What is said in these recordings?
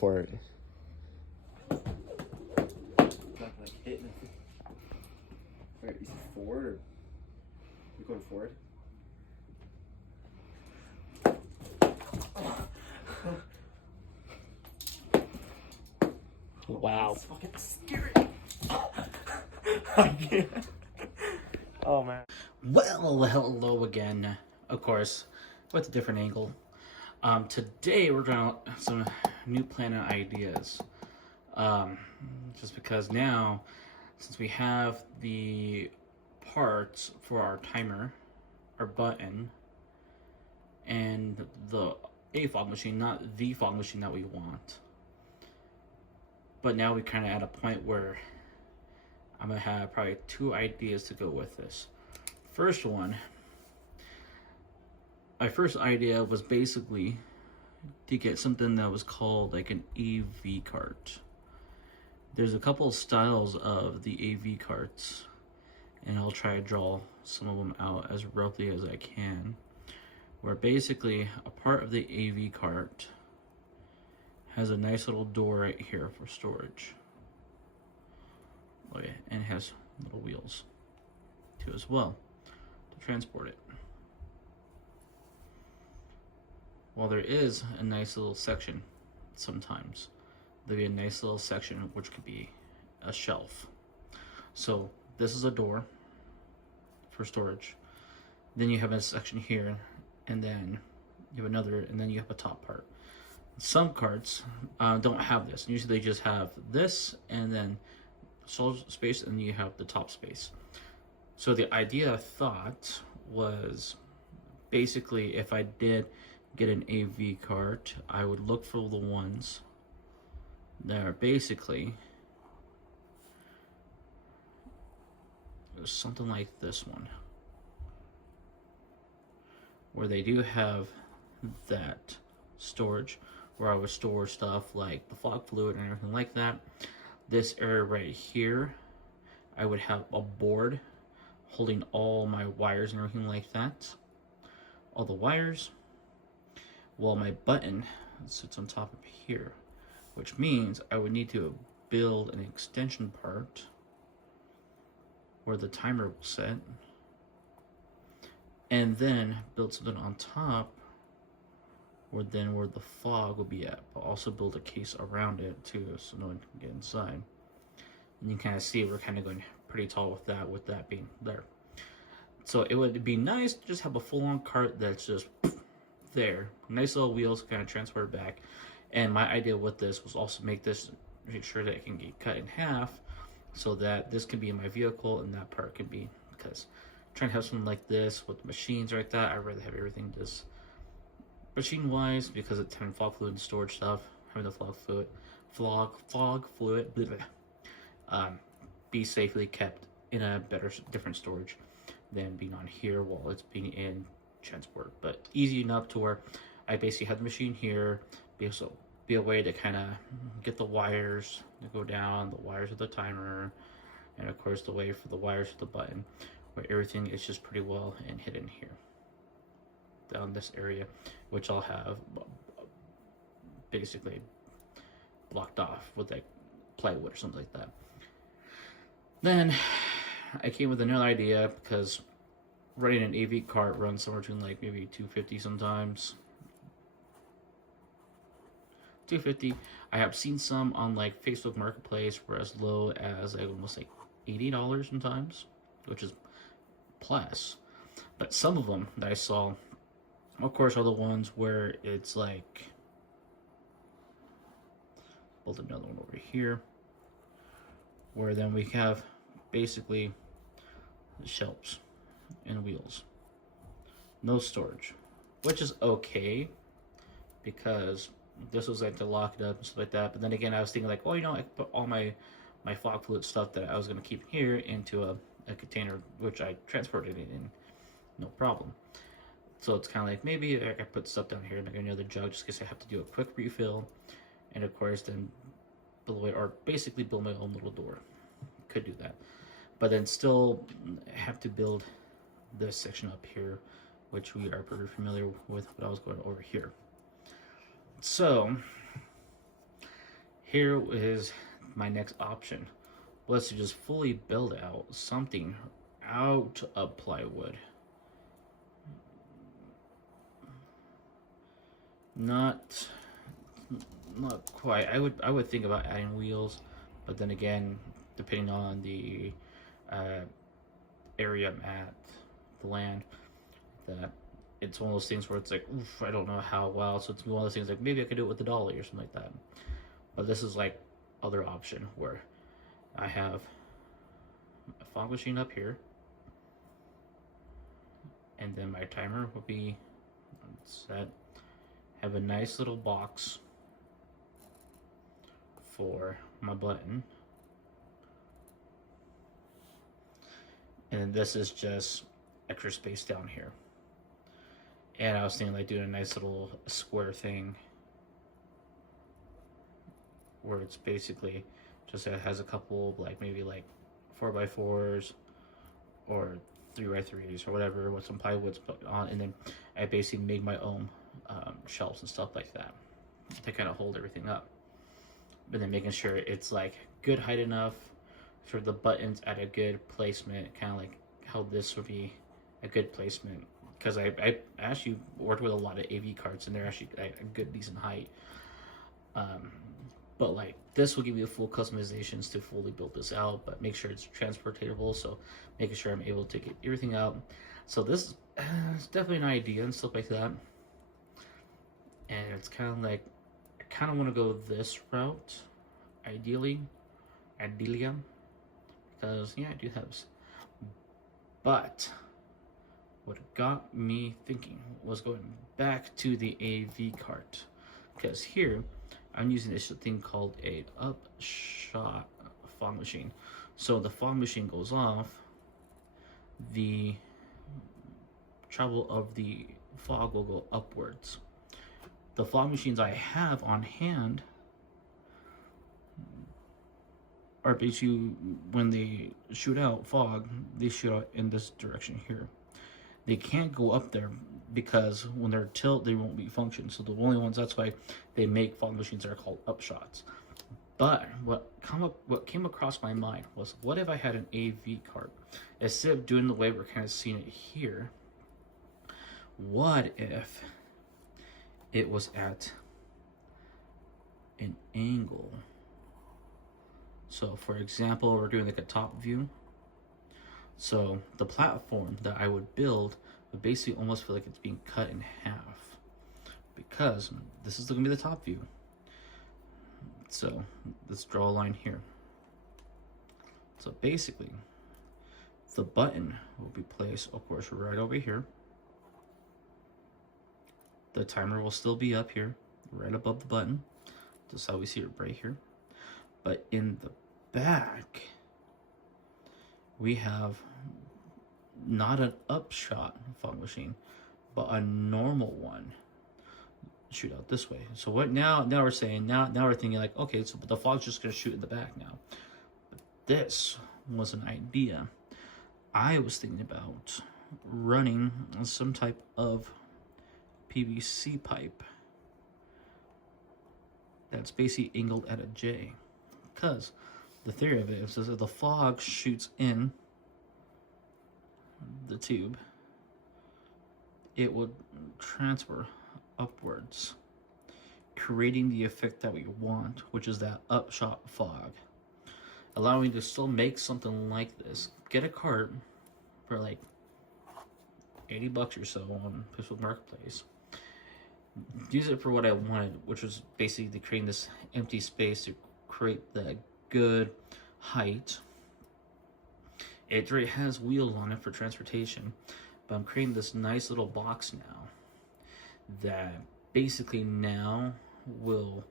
for it. Not gonna hit nothing. Wait, is it forward or you going forward? Wow. It's fucking scary. I can't. Oh man. Well, hello again, of course, with a different angle. Today we're trying some new planet ideas. Just because now, since we have the parts for our timer, our button, and a fog machine, not the fog machine that we want. But now we kind of at a point where I'm gonna have probably two ideas to go with this. First one, my first idea was basically to get something that was called like an AV cart. There's a couple of styles of the AV carts, and I'll try to draw some of them out as roughly as I can, where basically a part of the AV cart has a nice little door right here for storage. Okay, and it has little wheels too as well to transport it. While there is a nice little section, sometimes there'll be a nice little section which could be a shelf. So this is a door for storage. Then you have a section here, and then you have another, and then you have a top part. Some carts don't have this. Usually they just have this, and then space, and you have the top space. So the idea I thought was basically if I did get an AV cart, I would look for the ones that are basically something like this one, where they do have that storage, where I would store stuff like the fog fluid and everything like that. This area right here, I would have a board holding all my wires and everything like that. All the wires. While my button sits on top of here, which means I would need to build an extension part where the timer will sit, and then build something on top where the fog will be at, but also build a case around it too so no one can get inside. And you can kind of see we're kind of going pretty tall with that being there. So it would be nice to just have a full-on cart that's just there. Nice little wheels, kind of transfer it back. And my idea with this was also make sure that it can get cut in half so that this can be in my vehicle and that part can be, because trying to have something like this with machines like that, I'd rather have everything just machine wise, because it's having fog fluid and storage stuff, having the fog fluid be safely kept in a different storage than being on here while it's being in transport. But easy enough to where I basically have the machine here, be a way to kind of get the wires to go down, the wires of the timer, and of course the way for the wires of the button, where everything is just pretty well and hidden here down this area, which I'll have basically blocked off with like plywood or something like that. Then I came with another idea, because running an AV cart runs somewhere between like maybe $250 sometimes. $250. I have seen some on like Facebook Marketplace where as low as like almost like $80 sometimes, which is plus. But some of them that I saw, of course, are the ones where it's like, build another one over here, where then we have basically the shelves and wheels, no storage, which is okay because this was like to lock it up and stuff like that. But then again, I was thinking like, oh, you know, I could put all my fog fluid stuff that I was going to keep here into a container, which I transported it in, no problem. So it's kind of like, maybe I could put stuff down here, make another jug just in case I have to do a quick refill, and of course then build away, or basically build my own little door. Could do that, but then still have to build this section up here, which we are pretty familiar with what I was going over here. So Here is my next option, was to just fully build out something out of plywood. Not quite. I would think about adding wheels, but then again, depending on the area I'm at, the land, that it's one of those things where it's like, oof, I don't know how well. So it's one of those things like maybe I could do it with the dolly or something like that. But this is like other option where I have a fog machine up here, and then my timer will be set. Have a nice little box for my button, and this is just extra space down here. And I was thinking like doing a nice little square thing where it's basically just it has a couple like maybe like 4x4s or 3x3s or whatever with some plywoods put on, and then I basically made my own shelves and stuff like that to kind of hold everything up. But then making sure it's like good height enough for the buttons at a good placement, kind of like how this would be a good placement. Because I actually worked with a lot of AV carts and they're actually a good decent height. But like this will give you the full customizations to fully build this out, but make sure it's transportable. So making sure I'm able to get everything out. So this is definitely an idea and stuff like that. And it's kind of like, I kind of want to go this route, ideally, because yeah, I do have. But what got me thinking was going back to the AV cart, because here I'm using this thing called a upshot fog machine. So the fog machine goes off, the travel of the fog will go upwards. The fog machines I have on hand are basically, when they shoot out fog, they shoot out in this direction here. They can't go up there because when they're tilt, they won't be function. So the only ones, that's why they make fog machines that are called upshots. But what came across my mind was, what if I had an AV cart? Instead of doing the way we're kind of seeing it here, what if it was at an angle? So for example, we're doing like a top view. So the platform that I would build would basically almost feel like it's being cut in half, because this is going to be the top view. So let's draw a line here. So basically, the button will be placed, of course, right over here. The timer will still be up here, right above the button. That's how we see it right here. But in the back, we have not an upshot fog machine, but a normal one shoot out this way. So what now we're saying, now we're thinking like, okay, so the fog's just gonna shoot in the back now. But this was an idea I was thinking about running some type of PVC pipe that's basically angled at a J, because the theory of it is that the fog shoots in the tube, it would transfer upwards, creating the effect that we want, which is that upshot fog, allowing you to still make something like this. Get a cart for like $80 or so on Facebook Marketplace. Use it for what I wanted, which was basically creating this empty space to create the good height. It already has wheels on it for transportation, but I'm creating this nice little box now that basically now will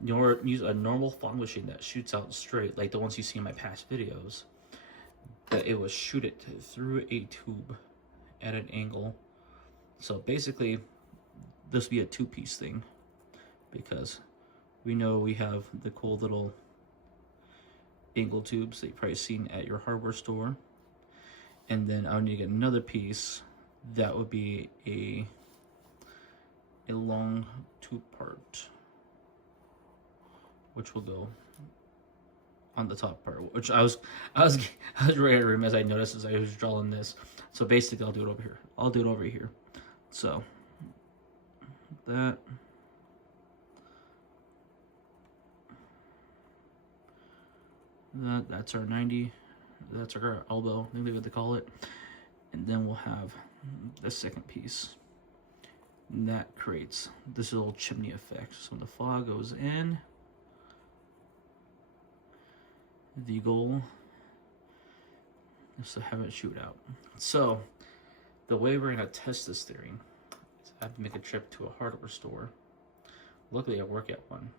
use a normal fog machine that shoots out straight, like the ones you see in my past videos, that it will shoot it through a tube at an angle. So basically, this will be a two-piece thing, because we know we have the cool little angle tubes that you've probably seen at your hardware store, and then I would need to get another piece that would be a long two-part which will go on the top part, which I was ready to room as I noticed as I was drawing this. So basically, I'll do it over here. I'll do it over here. So that's our 90. That's our elbow. I think that's what they call it. And then we'll have the second piece. And that creates this little chimney effect. So when the fog goes in, the goal is to have it shoot out. So the way we're gonna test this theory is I have to make a trip to a hardware store. Luckily I work at one.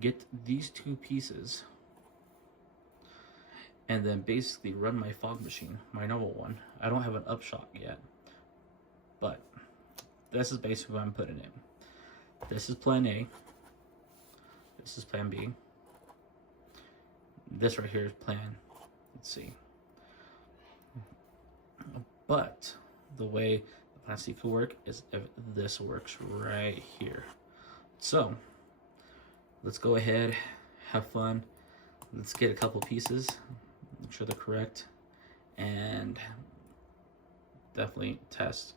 Get these two pieces and then basically run my fog machine, my normal one. I don't have an upshot yet, but this is basically what I'm putting in. This is plan A. This is plan B. This right here is plan, let's see. But the way the plan C could work is if this works right here. So let's go ahead, have fun. Let's get a couple pieces, make sure they're correct, and definitely test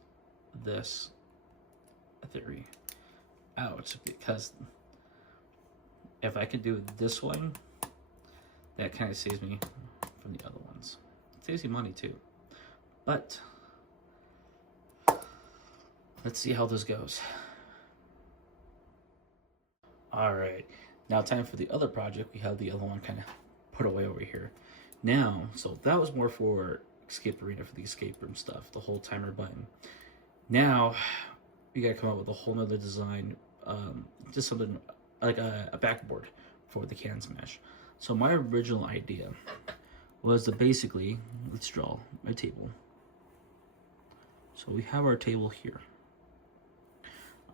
this theory out, because if I can do it this way, that kind of saves me from the other ones. It saves you money too. But let's see how this goes. All right, now time for the other project. We have the other one kind of put away over here. Now, so that was more for escape arena, for the escape room stuff, the whole timer button. Now we gotta come up with a whole nother design, just something like a backboard for the can smash. So my original idea was to basically, let's draw my table. So we have our table here.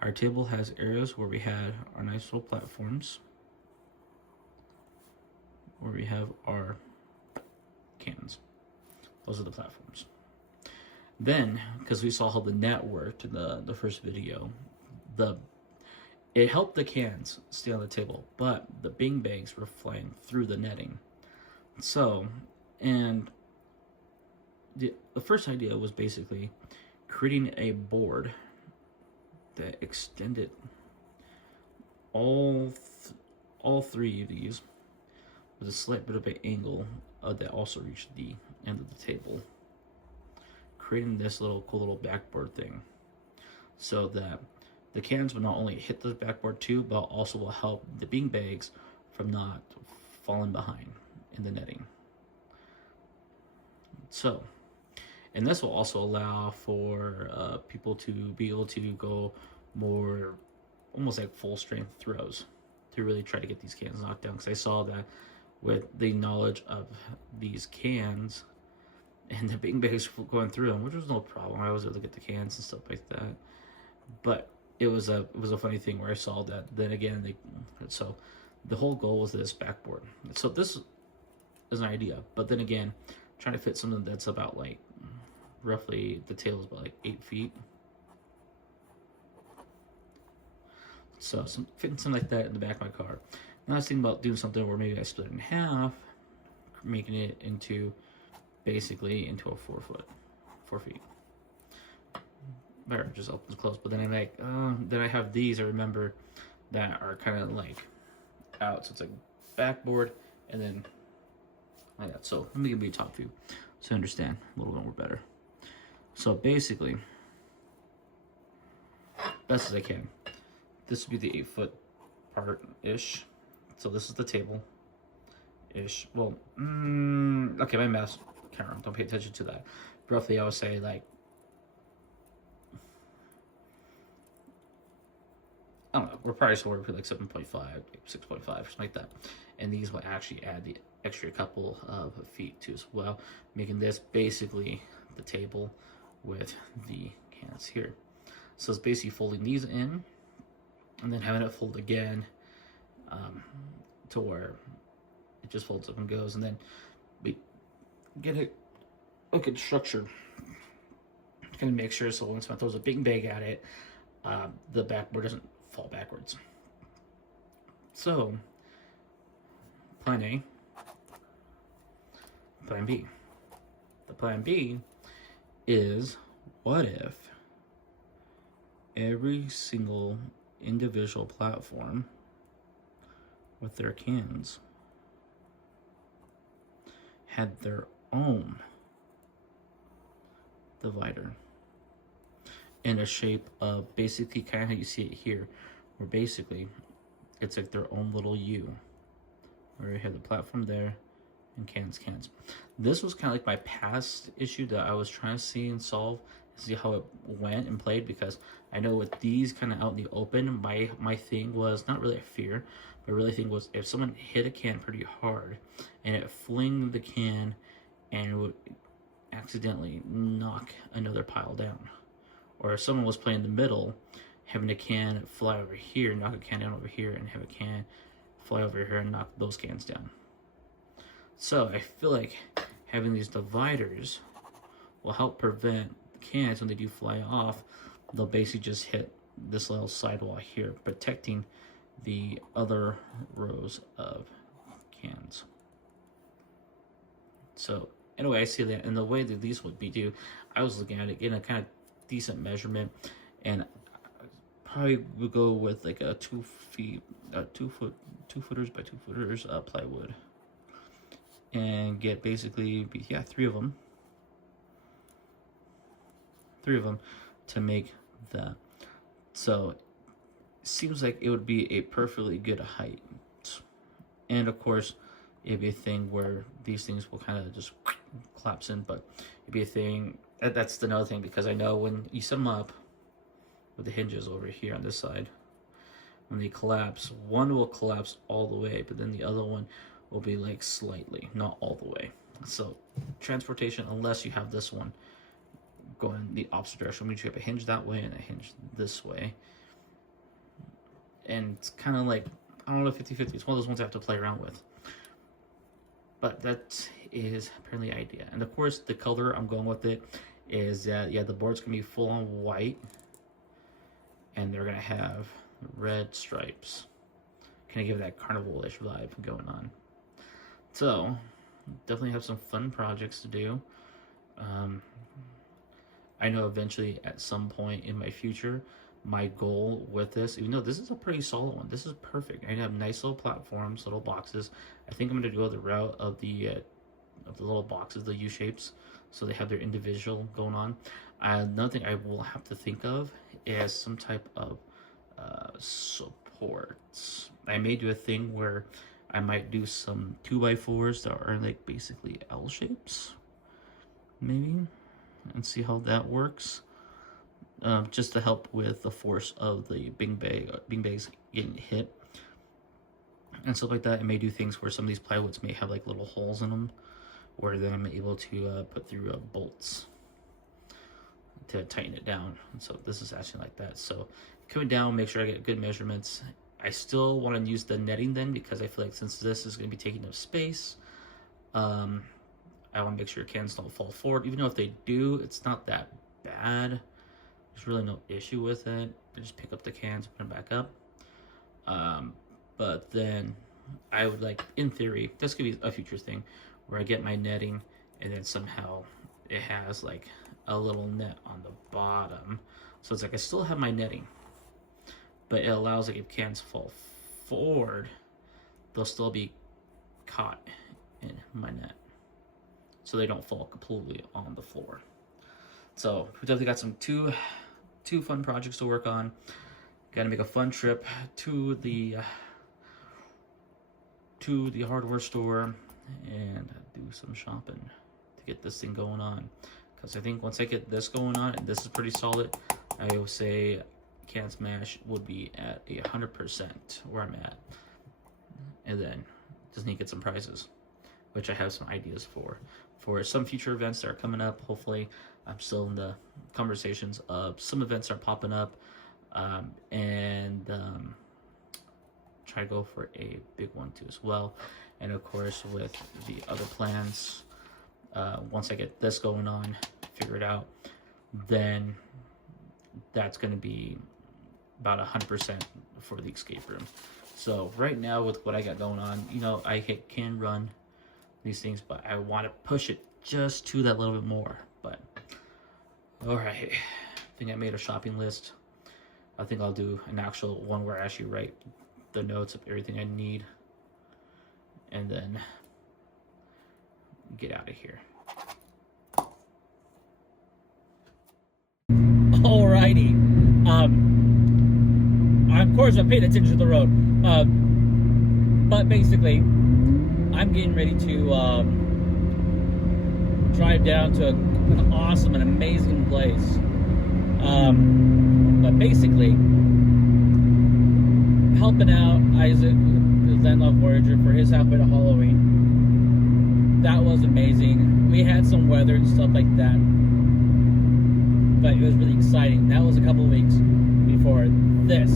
Our table has areas where we had our nice little platforms, where we have our cans. Those are the platforms. Then, because we saw how the net worked in the first video, it helped the cans stay on the table, but the bing bags were flying through the netting. So, and the first idea was basically creating a board that extended all three of these with a slight bit of an angle that also reached the end of the table, creating this cool little backboard thing, so that the cans will not only hit the backboard too, but also will help the bean bags from not falling behind in the netting. So, and this will also allow for people to be able to go more, almost like full strength throws to really try to get these cans knocked down. Because I saw that with the knowledge of these cans and the big bags going through them, which was no problem. I was able to get the cans and stuff like that. But it was a funny thing where I saw that. Then again, so the whole goal was this backboard. So this is an idea, but then again, trying to fit something that's about like roughly, the tail is about like 8 feet. So fitting something like that in the back of my car. And I was thinking about doing something where maybe I split it in half, making it into basically into a 4 feet. Better just opens close. But then I'm like, then I have these I remember that are kind of like out. So it's like backboard and then like that. So let me give you a top view so you understand a little bit more better. So basically, best as I can, this would be the 8 foot part-ish. So this is the table-ish. Well, okay, my math's kind of wrong. Don't pay attention to that. Roughly, I would say like, I don't know, we're probably somewhere between like 7.5, 6.5, something like that. And these will actually add the extra couple of feet too as well, making this basically the table with the cans here. So it's basically folding these in and then having it fold again to where it just folds up and goes, and then we get it a good structure. Kind of make sure so when someone throws a big bag at it, the backboard doesn't fall backwards. So plan A. Plan B. The plan B is, what if every single individual platform with their cans had their own divider in a shape of basically kind of how you see it here, where basically it's like their own little U, where you have the platform there and cans. This was kind of like my past issue that I was trying to see and solve, see how it went and played, because I know with these kind of out in the open, my thing was not really a fear, but really thing was if someone hit a can pretty hard and it flinged the can and it would accidentally knock another pile down, or if someone was playing the middle, having a can fly over here, knock a can down over here, and have a can fly over here and knock those cans down. So I feel like having these dividers will help prevent the cans when they do fly off. They'll basically just hit this little sidewall here, protecting the other rows of cans. So anyway, I see that, and the way that these would be due, I was looking at it, getting a kind of decent measurement, and probably would go with like a 2 footers by 2 footers plywood, and get basically 3 of them to make that. So it seems like it would be a perfectly good height, and of course it'd be a thing where these things will kind of just collapse in, but it'd be a thing that's another thing, because I know when you set them up with the hinges over here on this side, when they collapse, one will collapse all the way, but then the other one will be like slightly, not all the way. So transportation, unless you have this one going the opposite direction, means you have a hinge that way and a hinge this way, and it's kind of like, I don't know, 50-50. It's one of those ones I have to play around with, but that is apparently the idea. And of course the color I'm going with it is that the board's gonna be full on white, and they're gonna have red stripes, kind of give that carnival-ish vibe going on. So definitely have some fun projects to do. I know eventually at some point in my future, my goal with this, even though this is a pretty solid one, this is perfect. I have nice little platforms, little boxes. I think I'm going to go the route of the little boxes, the U shapes, so they have their individual going on. Another thing I will have to think of is some type of supports. I may do a thing where I might do some 2x4s that are like basically L shapes, maybe, and see how that works. Just to help with the force of the bean bags getting hit and stuff like that. I may do things where some of these plywoods may have like little holes in them, where then I'm able to put through bolts to tighten it down. And so this is actually like that. So coming down, make sure I get good measurements. I still want to use the netting then, because I feel like since this is going to be taking up space, I want to make sure cans don't fall forward. Even though if they do, it's not that bad. There's really no issue with it. I just pick up the cans, put them back up. But then I would like, in theory, this could be a future thing, where I get my netting and then somehow it has like a little net on the bottom. So it's like I still have my netting, but it allows, like, if cans fall forward, they'll still be caught in my net, so they don't fall completely on the floor. So we definitely got some two fun projects to work on. Got to make a fun trip to the hardware store and do some shopping to get this thing going on. Because I think once I get this going on, and this is pretty solid, I would say Can Smash would be at 100% where I'm at. And then just need to get some prizes, which I have some ideas for some future events that are coming up. Hopefully, I'm still in the conversations of some events that are popping up, and try to go for a big one too as well. And of course, with the other plans, once I get this going on, figure it out, then that's going to be about 100% for the escape room. So right now with what I got going on, you know, I can run these things, but I want to push it just to that little bit more. But all right, I think I made a shopping list. I think I'll do an actual one where I actually write the notes of everything I need, and then get out of here. Alrighty. Of course, I'm paying attention to the road. But basically, I'm getting ready to drive down to an awesome and amazing place. But basically, helping out Isaac, the Landlocked Voyager, for his halfway to Halloween. That was amazing. We had some weather and stuff like that, but it was really exciting. That was a couple of weeks before this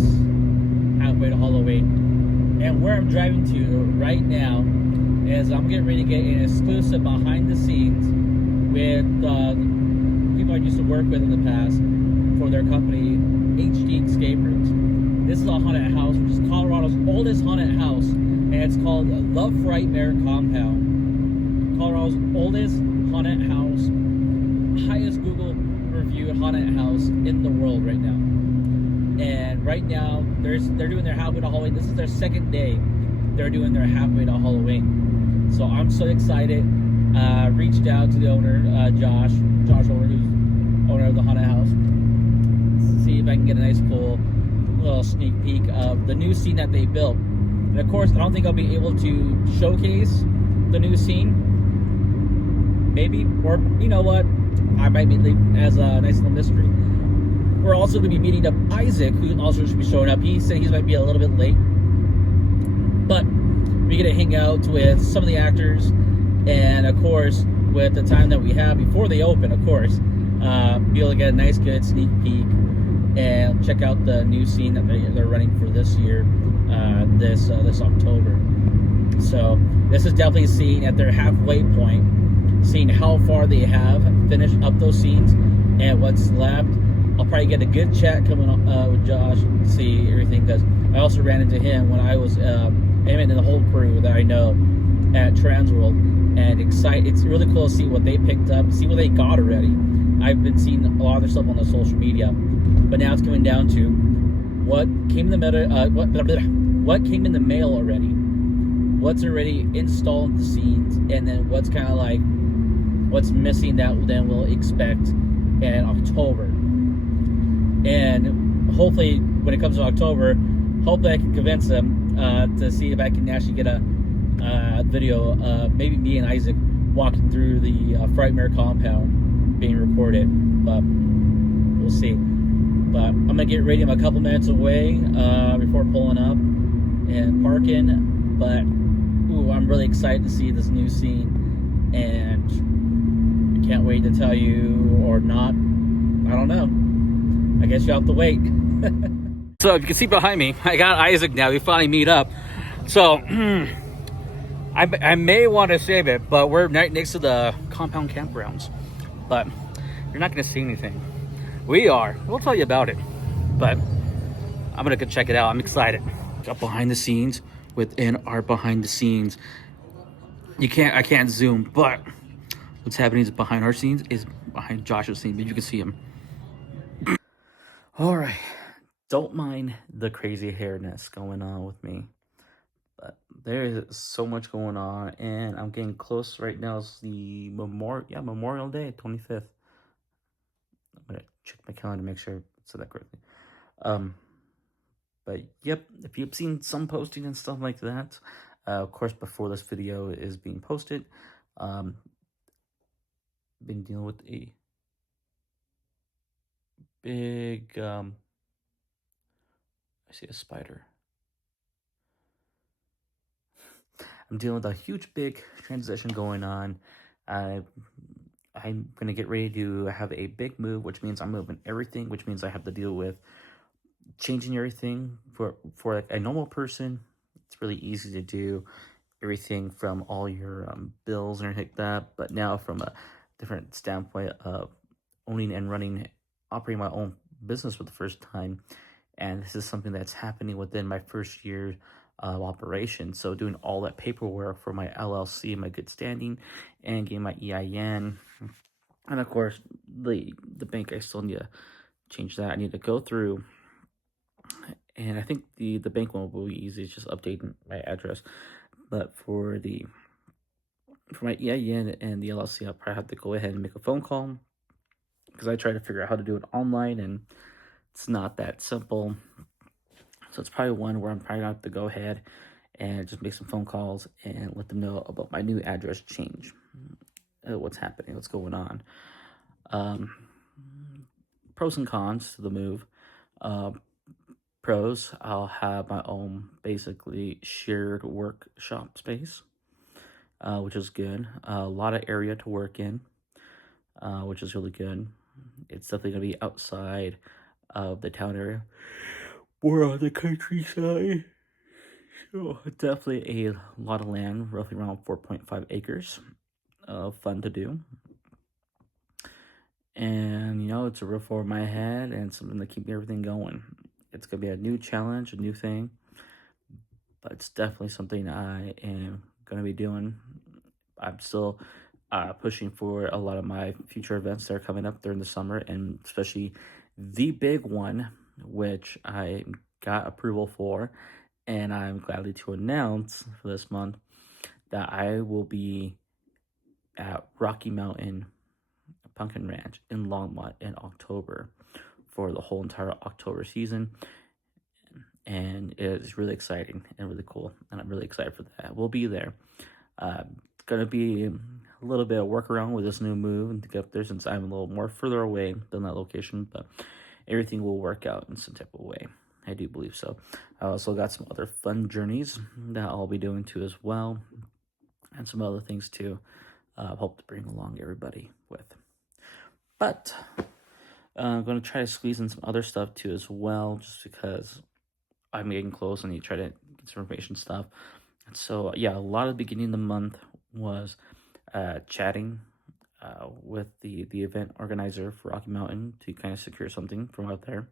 halfway to Halloween. And where I'm driving to right now is I'm getting ready to get an exclusive behind the scenes with people I used to work with in the past for their company, HD Escape Rooms. This is a haunted house, which is Colorado's oldest haunted house, and it's called the Frightmare Compound. Colorado's oldest haunted house, highest Google reviewed haunted house in the world right now. And right now, they're doing their halfway to Halloween. This is their second day. They're doing their halfway to Halloween. So I'm so excited. Reached out to the owner, Josh Over, who's owner of the haunted house, to see if I can get a nice, cool little sneak peek of the new scene that they built. And of course, I don't think I'll be able to showcase the new scene. Maybe, or you know what? I might be leaving as a nice little mystery. We're also going to be meeting up Isaac, who also should be showing up. He said he might be a little bit late, but we're going to hang out with some of the actors, and of course, with the time that we have before they open, of course, be able to get a nice, good sneak peek and check out the new scene that they're running for this year, this October. So this is definitely a scene at their halfway point, seeing how far they have finished up those scenes and what's left. I'll probably get a good chat coming up with Josh, see everything, because I also ran into him when I was him and the whole crew that I know at Transworld, and it's really cool to see what they picked up, see what they got already. I've been seeing a lot of their stuff on the social media, but now it's coming down to what came in the what came in the mail already, what's already installed in the scenes, and then what's kind of like what's missing that then we'll expect in October. And hopefully when it comes to October, hopefully I can convince them to see if I can actually get a video, maybe me and Isaac walking through the Frightmare Compound being recorded, but we'll see. But I'm gonna get ready. I'm a couple minutes away before pulling up and parking, but I'm really excited to see this new scene, and I can't wait to tell you, or not, I don't know. I guess you'll have to wait. So if you can see behind me, I got Isaac now. We finally meet up. So I may want to save it, but we're right next to the compound campgrounds. But you're not going to see anything. We are. We'll tell you about it. But I'm going to go check it out. I'm excited. Got behind the scenes within our behind the scenes. I can't zoom, but what's happening is behind our scenes is behind Josh's scene, but you can see him. All right, don't mind the crazy hairness going on with me, but there is so much going on, and I'm getting close. Right now is the Memorial Day, 25th. I'm gonna check my calendar to make sure I said that correctly. But yep, if you've seen some posting and stuff like that, of course, before this video is being posted, been dealing with a big, I see a spider. I'm dealing with a huge, big transition going on. I'm going to get ready to have a big move, which means I'm moving everything, which means I have to deal with changing everything. For like a normal person, it's really easy to do everything from all your bills and everything like that. But now from a different standpoint of owning and operating my own business for the first time, and this is something that's happening within my first year operation. So doing all that paperwork for my LLC, my good standing, and getting my EIN, and of course the bank, I still need to change that. I need to go through, and I think the bank one will be easy. It's just updating my address. But for my EIN and the LLC, I'll probably have to go ahead and make a phone call, because I tried to figure out how to do it online and it's not that simple. So it's probably one where I'm probably gonna have to go ahead and just make some phone calls and let them know about my new address change, what's happening, what's going on. Pros and cons to the move. Pros, I'll have my own basically shared workshop space, which is good. A lot of area to work in, which is really good. It's definitely going to be outside of the town area. We're on the countryside. So definitely a lot of land, roughly around 4.5 acres. Fun to do. And, it's a roof over my head and something to keep everything going. It's going to be a new challenge, a new thing. But it's definitely something I am going to be doing. I'm still pushing for a lot of my future events that are coming up during the summer, and especially the big one, which I got approval for, and I'm gladly to announce for this month that I will be at Rocky Mountain Pumpkin Ranch in Longmont in October for the whole entire October season. And it's really exciting and really cool, and I'm really excited for that. We'll be there. Gonna be a little bit of workaround with this new move and to get up there, since I'm a little more further away than that location, but everything will work out in some type of way. I do believe so. I also got some other fun journeys that I'll be doing too as well, and some other things too. Hope to bring along everybody with. But I'm going to try to squeeze in some other stuff too as well, just because I'm getting close and you try to get some information stuff. And so, yeah, a lot of the beginning of the month was chatting with the event organizer for Rocky Mountain to kind of secure something from out there.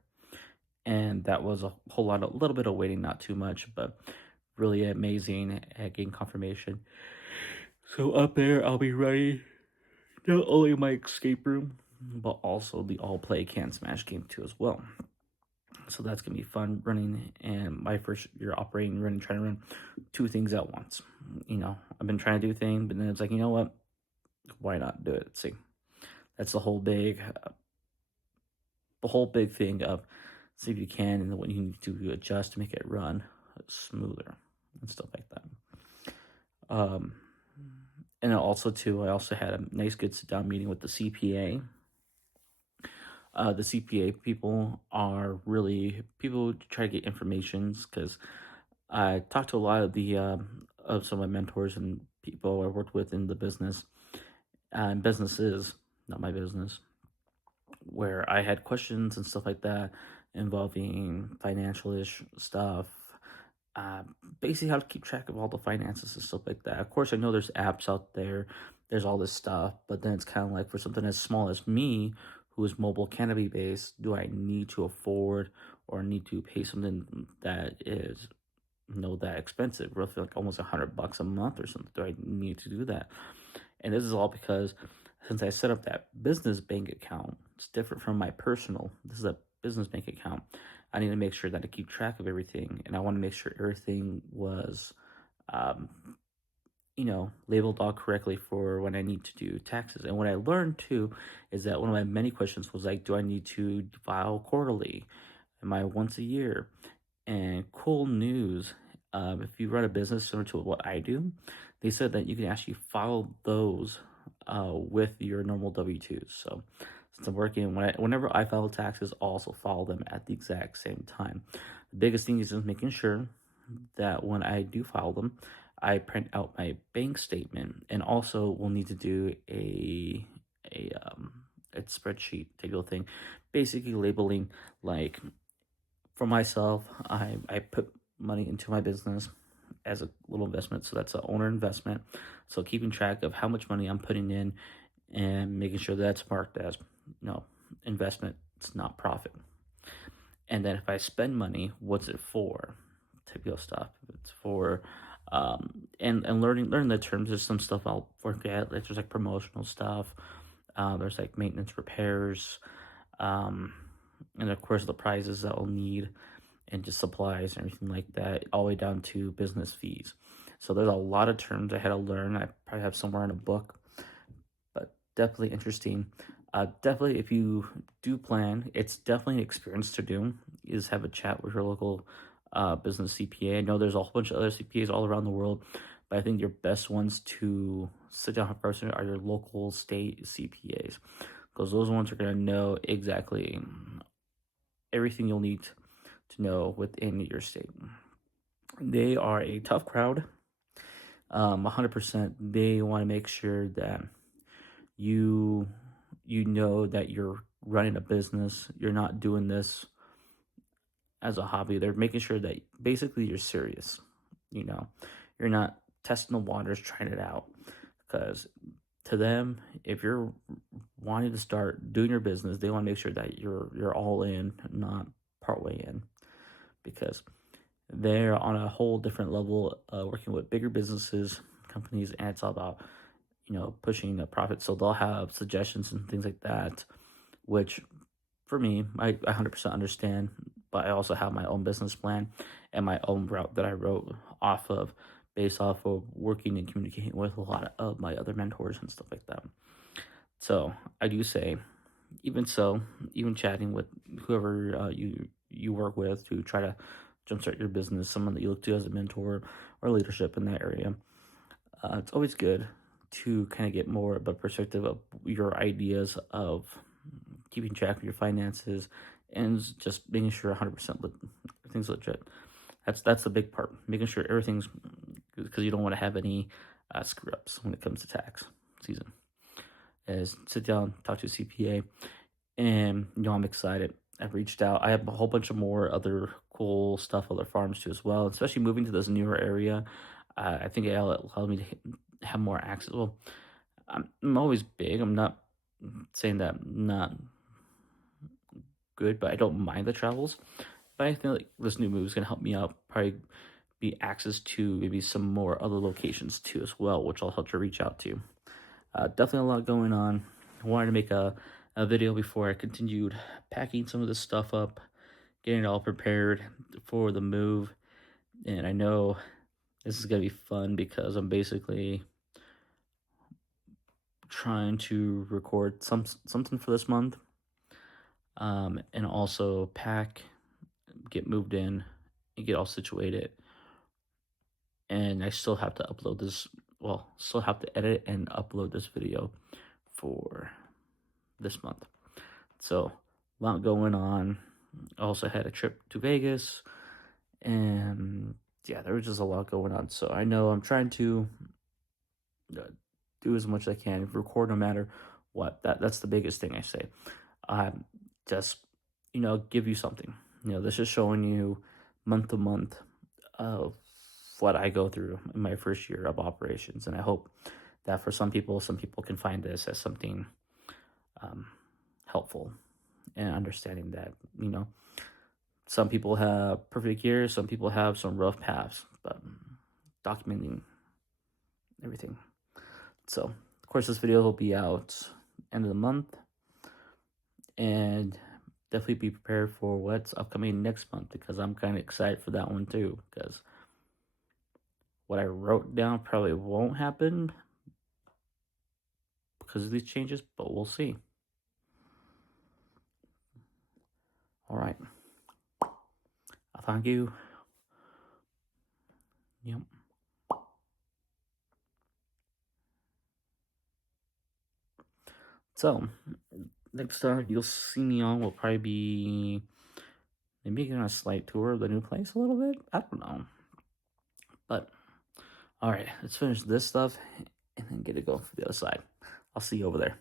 And that was a little bit of waiting, not too much, but really amazing at getting confirmation. So up there, I'll be ready not only my escape room, but also the all play can smash game too as well. So that's gonna be fun running, and my first year operating, trying to run two things at once. I've been trying to do a thing, but then it's like, you know what? Why not do it? See, that's the whole big thing of see if you can, and what you need to adjust to make it run smoother and stuff like that. And also too, I also had a nice good sit down meeting with the CPA. The CPA people are really people who try to get information, because I talked to a lot of the of some of my mentors and people I worked with in the business and businesses, not my business, where I had questions and stuff like that involving financial-ish stuff. Basically how to keep track of all the finances and stuff like that. Of course, I know there's apps out there, there's all this stuff, but then it's kind of like, for something as small as me, who is mobile canopy based, do I need to afford or need to pay something that is that expensive, roughly like almost $100 a month or something? Do I need to do that? And this is all because since I set up that business bank account, it's different from my personal. This is a business bank account. I need to make sure that I keep track of everything, and I want to make sure everything was, labeled all correctly for when I need to do taxes. And what I learned too is that one of my many questions was like, do I need to file quarterly? Am I once a year? And cool news, if you run a business similar to what I do, they said that you can actually file those with your normal W-2s. So since I'm working, whenever I file taxes, I'll also file them at the exact same time. The biggest thing is just making sure that when I do file them, I print out my bank statement, and also we'll need to do a spreadsheet type of thing, basically labeling, like, for myself, I put money into my business as a little investment, so that's an owner investment. So keeping track of how much money I'm putting in and making sure that's marked as investment, it's not profit. And then if I spend money, what's it for? type of stuff. It's for and learning the terms. There's some stuff I'll forget. Like there's like promotional stuff. There's like maintenance repairs, and of course the prizes that I'll need, and just supplies and everything like that, all the way down to business fees. So there's a lot of terms I had to learn. I probably have somewhere in a book, but definitely interesting. Definitely, if you do plan, it's definitely an experience to do, is have a chat with your local business CPA. I know there's a whole bunch of other CPAs all around the world, but I think your best ones to sit down in person are your local state CPAs, because those ones are going to know exactly everything you'll need to know within your state. They are a tough crowd. 100%. They want to make sure that you know that you're running a business. You're not doing this as a hobby. They're making sure that basically you're serious. You're not testing the waters, trying it out. Because to them, if you're wanting to start doing your business, they want to make sure that you're all in, not partway in, because they're on a whole different level, working with bigger businesses, companies, and it's all about pushing a profit. So they'll have suggestions and things like that, which for me, I 100% understand, but I also have my own business plan and my own route that I wrote off of, based off of working and communicating with a lot of my other mentors and stuff like that. So I do say, even chatting with whoever you work with to try to jumpstart your business, someone that you look to as a mentor or leadership in that area, it's always good to kind of get more of a perspective of your ideas of keeping track of your finances and just making sure 100% everything's legit. That's the big part, making sure everything's, because you don't want to have any screw ups when it comes to tax season. Is sit down, talk to a CPA, and I'm excited. I've reached out. I have a whole bunch of more other cool stuff, other farms too as well. Especially moving to this newer area, I think it'll allow me to have more access. Well, I'm always big. I'm not saying that I'm not good, but I don't mind the travels. But I feel like this new move is gonna help me out. Probably be access to maybe some more other locations too as well, which I'll help to reach out to. Definitely a lot going on. I wanted to make a video before I continued packing some of this stuff up, getting it all prepared for the move. And I know this is going to be fun because I'm basically trying to record something for this month, and also pack, get moved in, and get all situated. And I still have to upload this, still have to edit and upload this video for this month. So a lot going on. I also had a trip to Vegas, and yeah, there was just a lot going on. So I know I'm trying to do as much as I can, record no matter what. That's the biggest thing I say. Just give you something. This is showing you month to month of what I go through in my first year of operations, and I hope that for some people can find this as something helpful, and understanding that some people have perfect years, some people have some rough paths, but documenting everything. So of course this video will be out end of the month, and definitely be prepared for what's upcoming next month, because I'm kind of excited for that one too, because what I wrote down probably won't happen because of these changes, but we'll see. All right. Thank you. Yep. So, next you'll see me on will probably be maybe getting a slight tour of the new place a little bit. I don't know. But, all right, let's finish this stuff and then get it going for the other side. I'll see you over there.